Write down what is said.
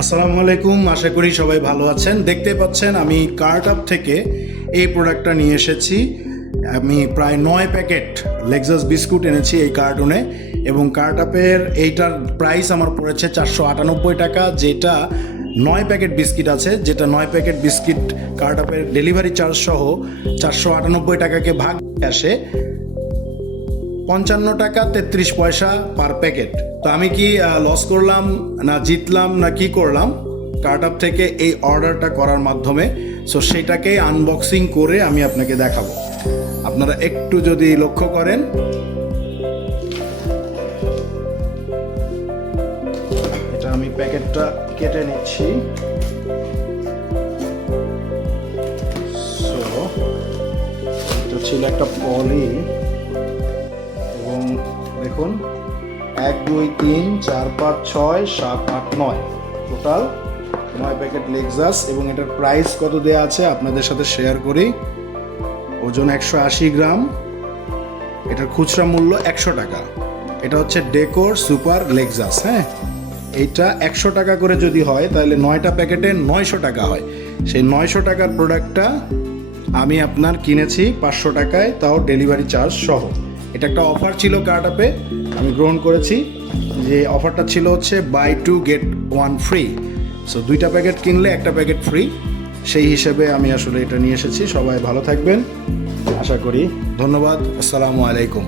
আসসালামু আলাইকুম, আশা করি সবাই ভালো আছেন। দেখতে পাচ্ছেন আমি কার্টআপ থেকে এই প্রোডাক্টটা নিয়ে এসেছি। আমি প্রায় 9 প্যাকেট লেক্সাস বিস্কুট এনেছি এই কার্টুনে, এবং কার্টআপের এইটার প্রাইস আমার পড়েছে 498 টাকা। যেটা 9 প্যাকেট বিস্কিট আছে, যেটা 9 প্যাকেট বিস্কিট কার্টআপের ডেলিভারি চার্জ সহ 498 টাকাকে ভাগ আসে 55 টাকা 33 পয়সা পার প্যাকেট। তো আমি কি লস করলাম না জিতলাম না কি করলাম কার্টআপ থেকে এই অর্ডারটা করার মাধ্যমে? সো সেটাকেই আনবক্সিং করে আমি আপনাকে দেখাবো। আপনারা একটু যদি লক্ষ্য করেন, এটা আমি প্যাকেটটা কেটে নিচ্ছি। সো এটা ছিল একটা পলি, এবং দেখুন 1 2 3 4 5 6 7 8 9 টোটাল 9 প্যাকেট লেক্সাস। এবং এটার প্রাইস কত দেয়া আছে আপনাদের সাথে শেয়ার করি। ওজন 180 গ্রাম, এটার খুচরা মূল্য 100 টাকা। এটা হচ্ছে ডেকোর সুপার লেক্সাস। হ্যাঁ, এইটা 100 টাকা করে যদি হয় তাহলে 9টা প্যাকেটে 900 টাকা হয়। সেই 900 টাকার প্রোডাক্টটা আমি আপনার কিনেছি 500 টাকায়, তাও ডেলিভারি চার্জ সহ। এটা একটা অফার ছিল কার্টআপে, আমি গ্রহণ করেছি। যে অফারটা ছিল হচ্ছে বাই 2 get 1 ফ্রি। সো 2টা প্যাকেট কিনলে একটা প্যাকেট ফ্রি, সেই হিসেবে আমি আসলে এটা নিয়ে এসেছি। সবাই ভালো থাকবেন আশা করি। ধন্যবাদ, আসসালামু আলাইকুম।